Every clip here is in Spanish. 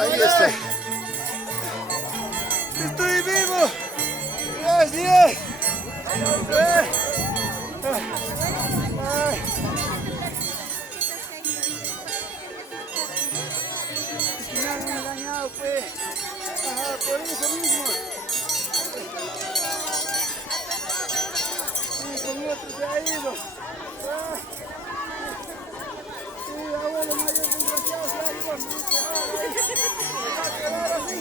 Ahí está. Estoy vivo. Gracias. Me han engañado, pues. Ajá, por eso mismo. Sí, con otro se ha ido. Sí, abuelo mayor desgraciado se ha ido. Va a quedar así.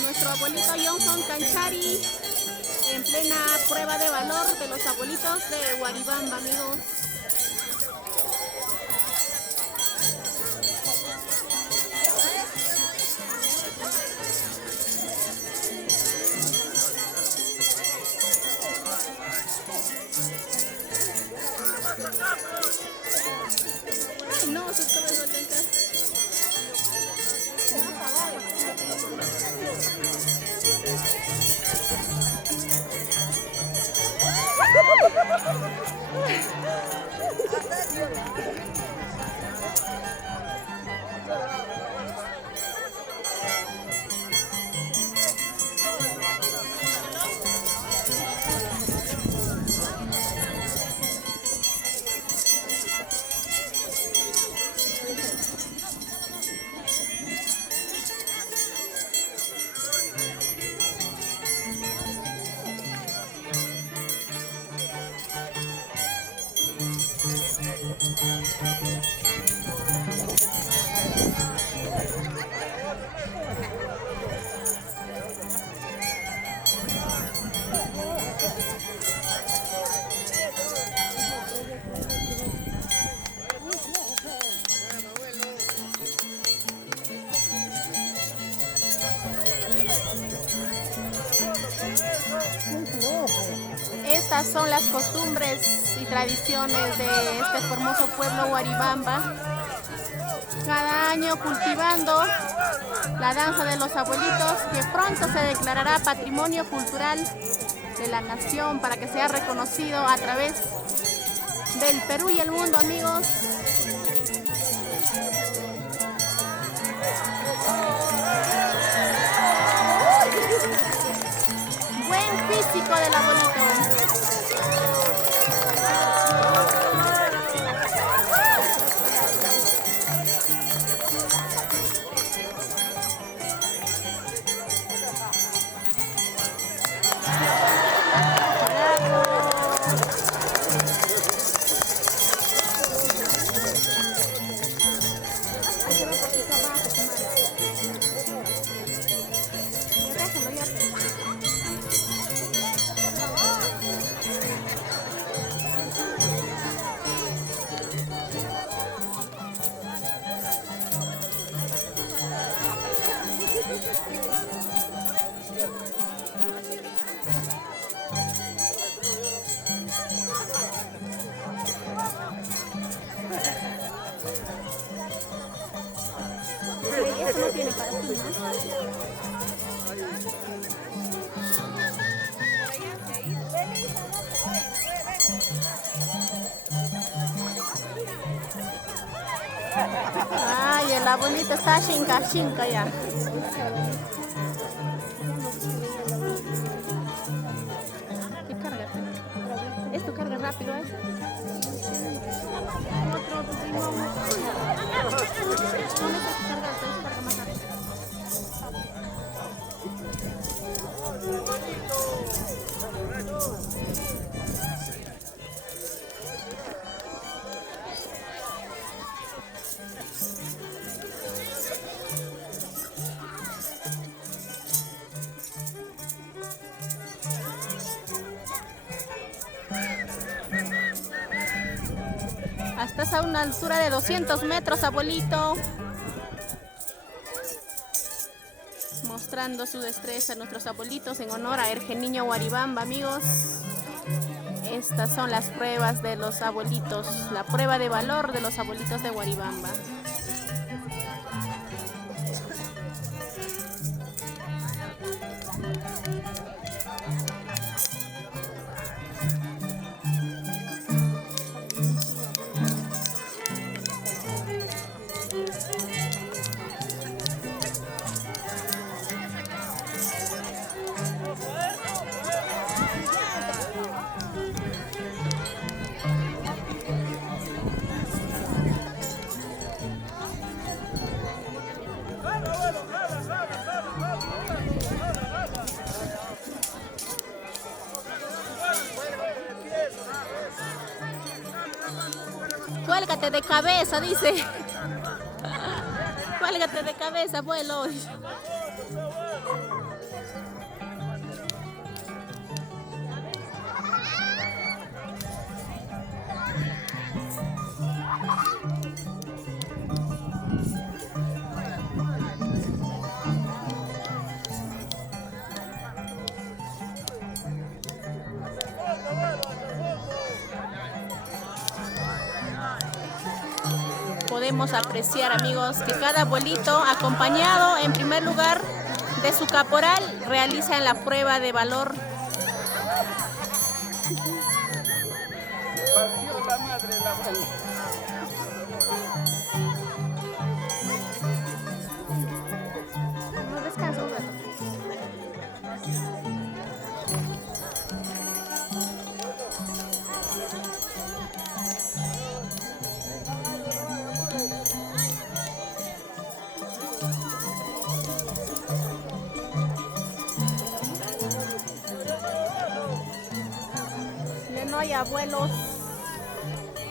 Nuestro abuelito Johnson Canchari en plena prueba de valor de los abuelitos de Guaribamba, amigos. Ay, no, se está dando. Estas son las costumbres y tradiciones de este hermoso pueblo Huaribamba. Cada año cultivando la danza de los abuelitos, que pronto se declarará patrimonio cultural de la nación para que sea reconocido a través del Perú y el mundo, amigos. Buen físico del abuelito. Eso no tiene para ti, ¿no? Ay, el abuelito está chinca ya. ¿Qué carga? ¿Esto carga rápido eso? Otro, pues no. Estás a una altura de 200 metros, abuelito. Mostrando su destreza a nuestros abuelitos en honor a Ergeniño Huaribamba, amigos. Estas son las pruebas de los abuelitos, la prueba de valor de los abuelitos de Huaribamba. Cuélgate de cabeza, dice. Cuélgate de cabeza, abuelo. Podemos apreciar, amigos, que cada abuelito, acompañado en primer lugar de su caporal, realiza la prueba de valor. entre la mano. No descansa un rato. Ya no hay abuelos.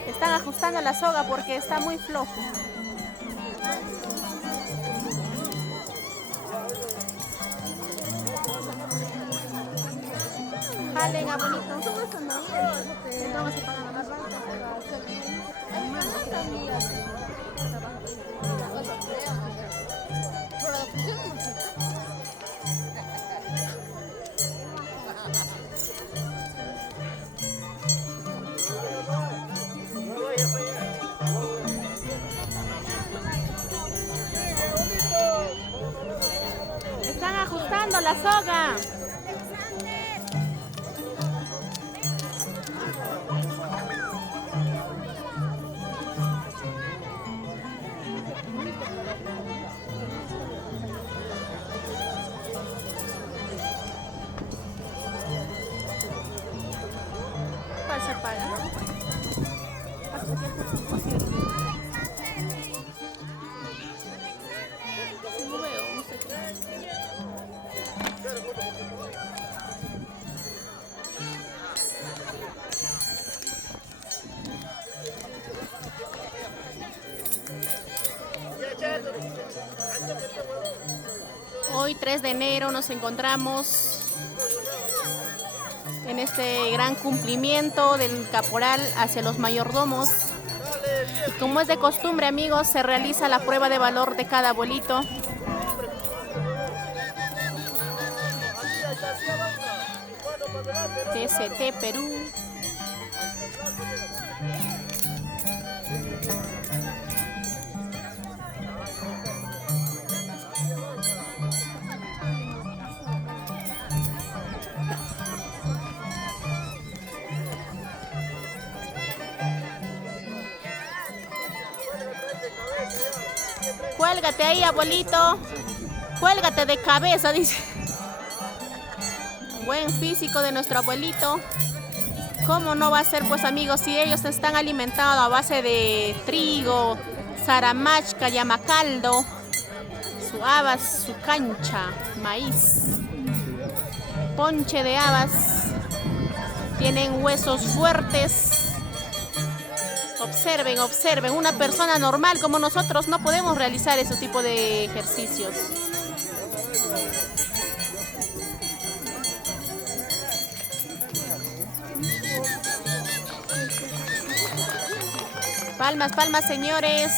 Están ajustando la soga porque está muy flojo. Jalen, abuelito. Vamos a pagar la Están ajustando la soga. ¿Cuál se paga? No veo, no sé qué. Hoy 3 de enero nos encontramos en este gran cumplimiento del caporal hacia los mayordomos. Y como es de costumbre, amigos, se realiza la prueba de valor de cada abuelito. TST Perú. Cuélgate ahí, abuelito. Cuélgate de cabeza, dice. Buen físico de nuestro abuelito. ¿Cómo no va a ser, pues, amigos, si ellos están alimentados a base de trigo, saramachca, yamacaldo, su habas, su cancha, maíz, ponche de habas, tienen huesos fuertes. Observen, observen, una persona normal como nosotros no podemos realizar ese tipo de ejercicios. Palmas, palmas, señores.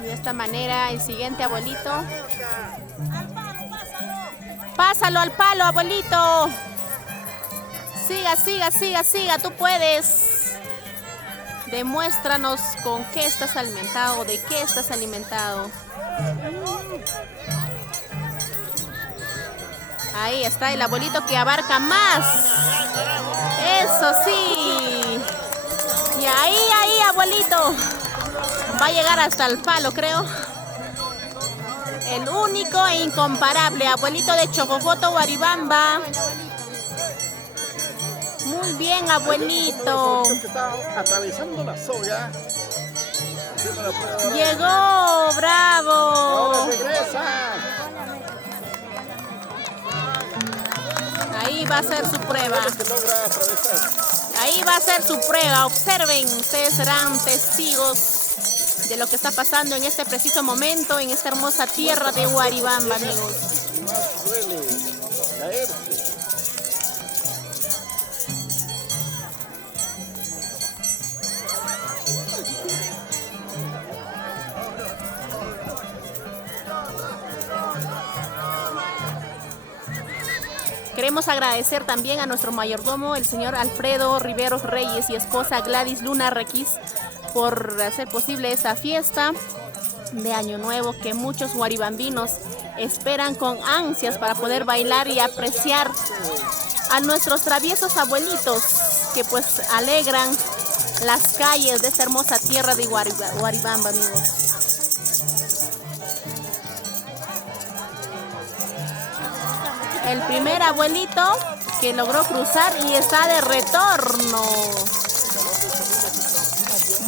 De esta manera, el siguiente abuelito. Pásalo al palo, abuelito. Siga, siga, siga, siga, tú puedes. Demuéstranos con qué estás alimentado, de qué estás alimentado. Ahí está el abuelito que abarca más. Eso sí. Y ahí, abuelito. Va a llegar hasta el palo, creo. El único e incomparable abuelito de Chocojoto, Huaribamba. Muy bien, abuelito. Que está atravesando la soga. Llegó, bravo. Ahora regresa. Ahí va a ser su prueba. Que logra atravesar. Ahí va a ser su prueba. Observen, ustedes serán testigos de lo que está pasando en este preciso momento, en esta hermosa tierra de Huaribamba, amigos. Más duele caerse. Queremos agradecer también a nuestro mayordomo, el señor Alfredo Riveros Reyes y esposa Gladys Luna Requis, por hacer posible esta fiesta de Año Nuevo que muchos huaribambinos esperan con ansias para poder bailar y apreciar a nuestros traviesos abuelitos que pues alegran las calles de esta hermosa tierra de Huaribamba, amigos. El primer abuelito que logró cruzar y está de retorno.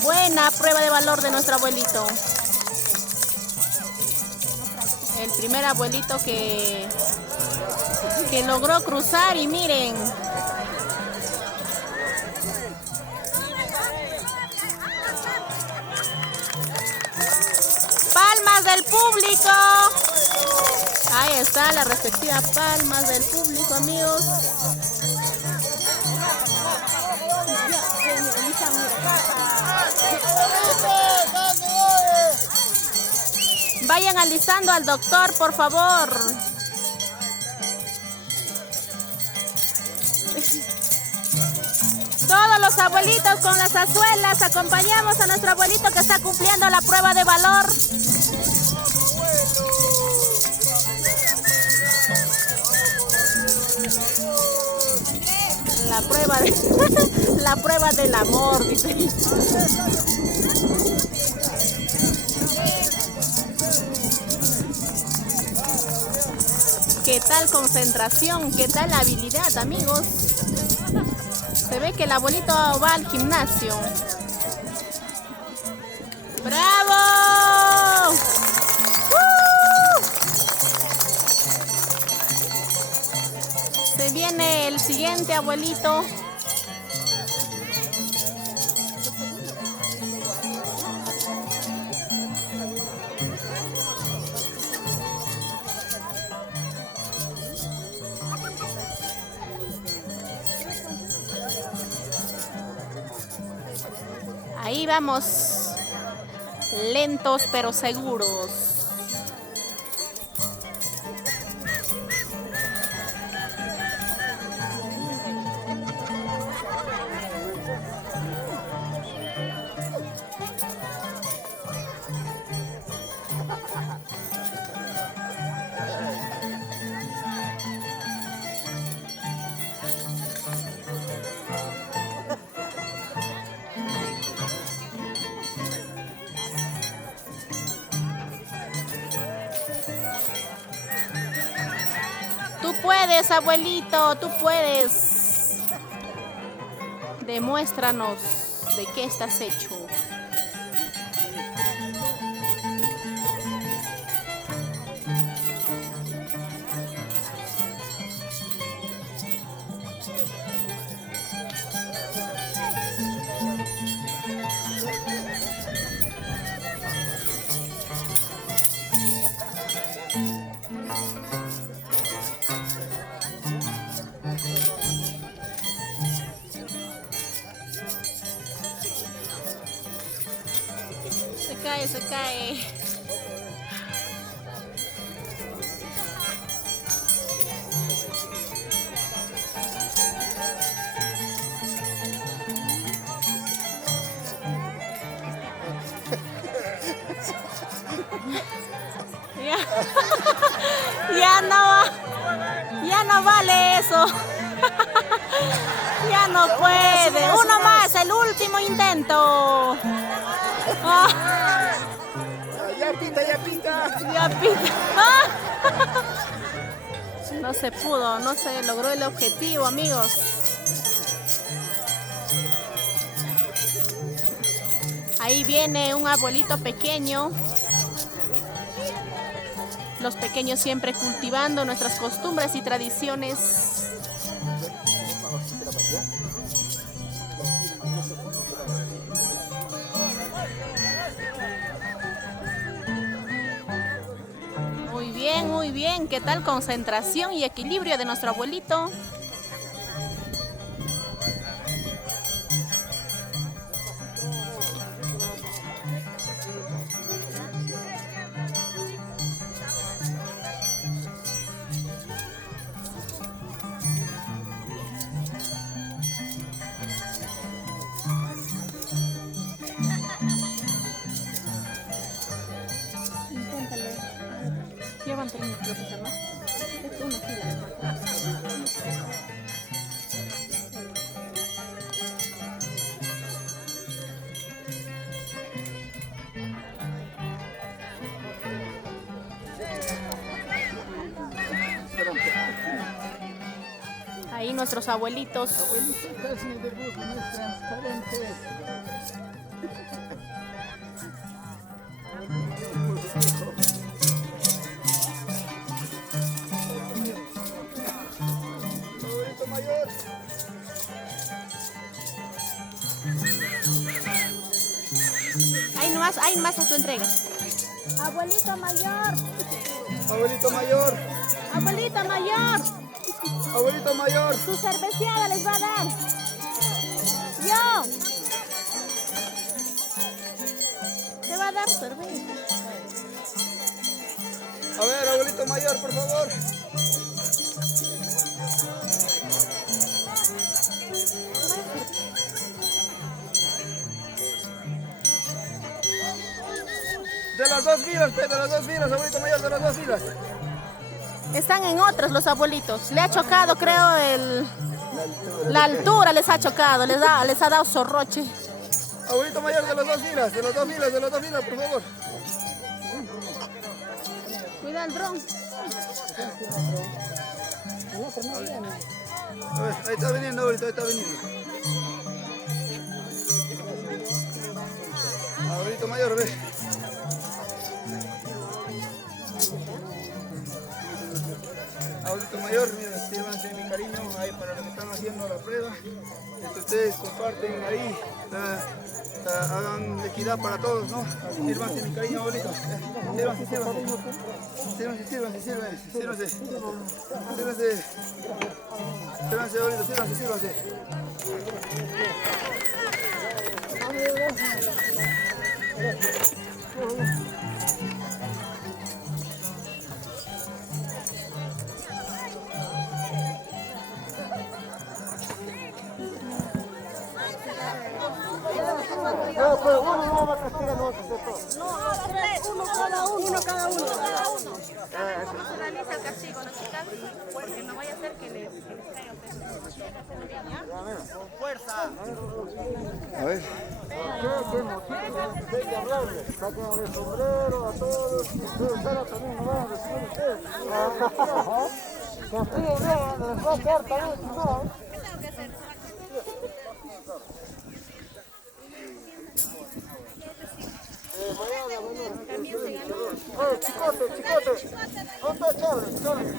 Buena prueba de valor de nuestro abuelito. El primer abuelito que logró cruzar y miren. Palmas del público. Ahí está la respectiva palmas del público, amigos. Vayan alistando al doctor, por favor. Todos los abuelitos con las azuelas acompañamos a nuestro abuelito que está cumpliendo la prueba de valor. La prueba del amor, dice. ¿Qué tal concentración? ¿Qué tal habilidad, amigos? Se ve que el abuelito va al gimnasio. ¡Bravo! Se viene el siguiente abuelito. Ahí vamos, lentos pero seguros. Tú puedes, abuelito, tú puedes. Demuéstranos de qué estás hecho. Se cae. Ya no vale eso. Ya no puede. Uno más, el último intento. Ya pinta. Ya pinta. ¡Ah! No se pudo, no se logró el objetivo, amigos. Ahí viene un abuelito pequeño. Los pequeños siempre cultivando nuestras costumbres y tradiciones. Muy bien. ¿Qué tal concentración y equilibrio de nuestro abuelito? permiso, profesor, ¿no? Es una fila. Ahí nuestros abuelitos. Abuelito casi de grupo, no es transparente. Abuelito mayor. Ahí más a tu entrega. Abuelito mayor, Abuelito mayor. abuelito mayor, Abuelito mayor. su cerveceada les va a dar. Yo. Te va a dar cerveza. A ver, abuelito mayor, por favor. De las dos filas, de las dos filas, abuelito mayor, de las dos filas. Están en otros los abuelitos. Le ha chocado, creo, la altura les ha chocado, les ha dado zorroche. Abuelito mayor, de las dos filas, de las dos filas, de las dos filas, por favor. Cuida el dron. A ver, ahí está viniendo, abuelito, ahí está viniendo. Abuelito mayor, ve. Abuelito mayor, mira, sírvanse mi cariño ahí para los que están haciendo la prueba. Ustedes comparten ahí, hagan equidad para todos, ¿no? Sírvanse mi cariño, abuelito. Sírvanse, sírvanse. Sírvanse, sírvanse, sírvanse, sírvanse. Sírvanse. Sírvanse, abuelito, sírvanse, sírvanse. No, pero uno no va a castigar, no va a hacer todo. Uno cada uno. Realiza el castigo, ¿no, chicas? Porque no vaya a ser que les caiga. Con fuerza. A ver. ¿Qué motivo de hablarle? Saquen el sombrero a todos. Ustedes también no van a recibir ustedes. Castiguen bien, les va a quedar también, si no. Chicote, chicote. ¿Dónde está Charlie? Charlie.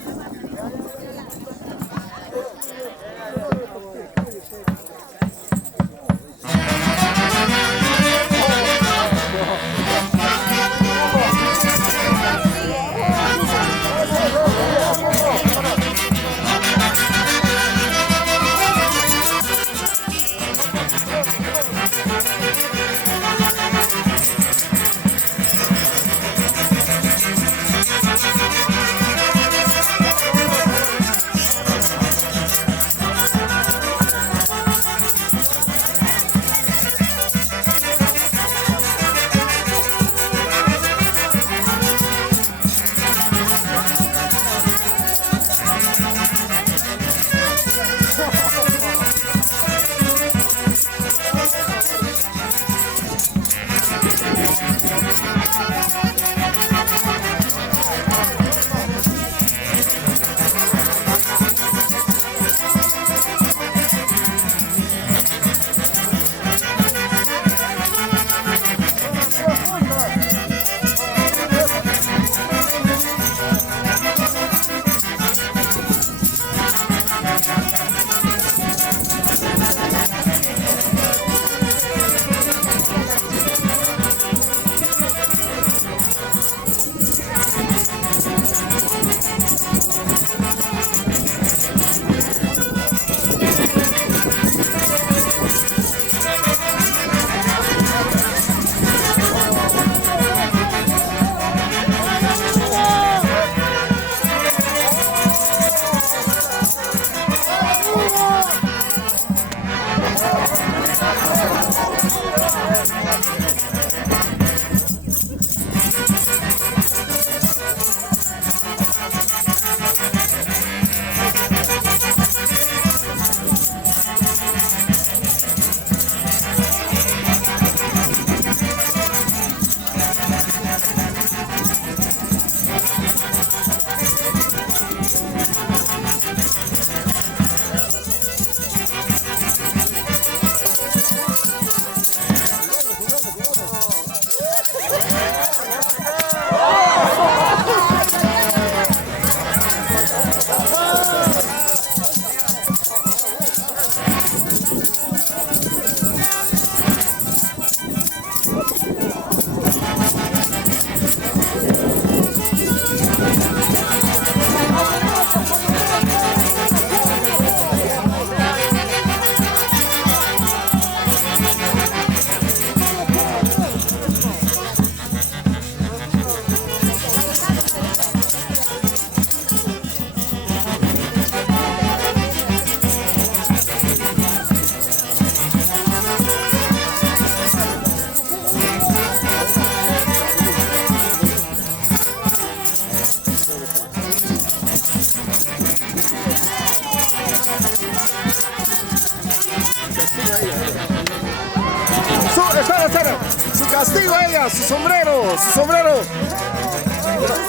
Su castigo a ella, su sombrero, su sombrero.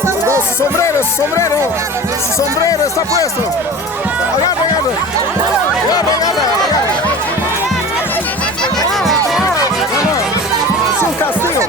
No, su sombrero, su sombrero. Su sombrero está puesto. Agarra, agarra. Agarra, agarra, agarra. Su castigo.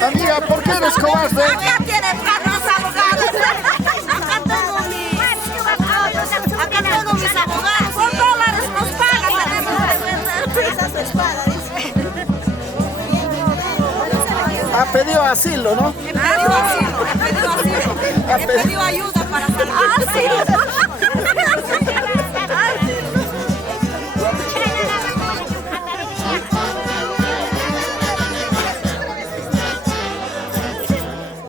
Amiga, ¿por qué eres cobarde? Acá tienen tantos abogados. Acá tengo mis abogados. Por dólares nos pagan. Esa es su espada, dice. Ha pedido asilo, ¿no? He pedido asilo. He pedido ayuda para salir.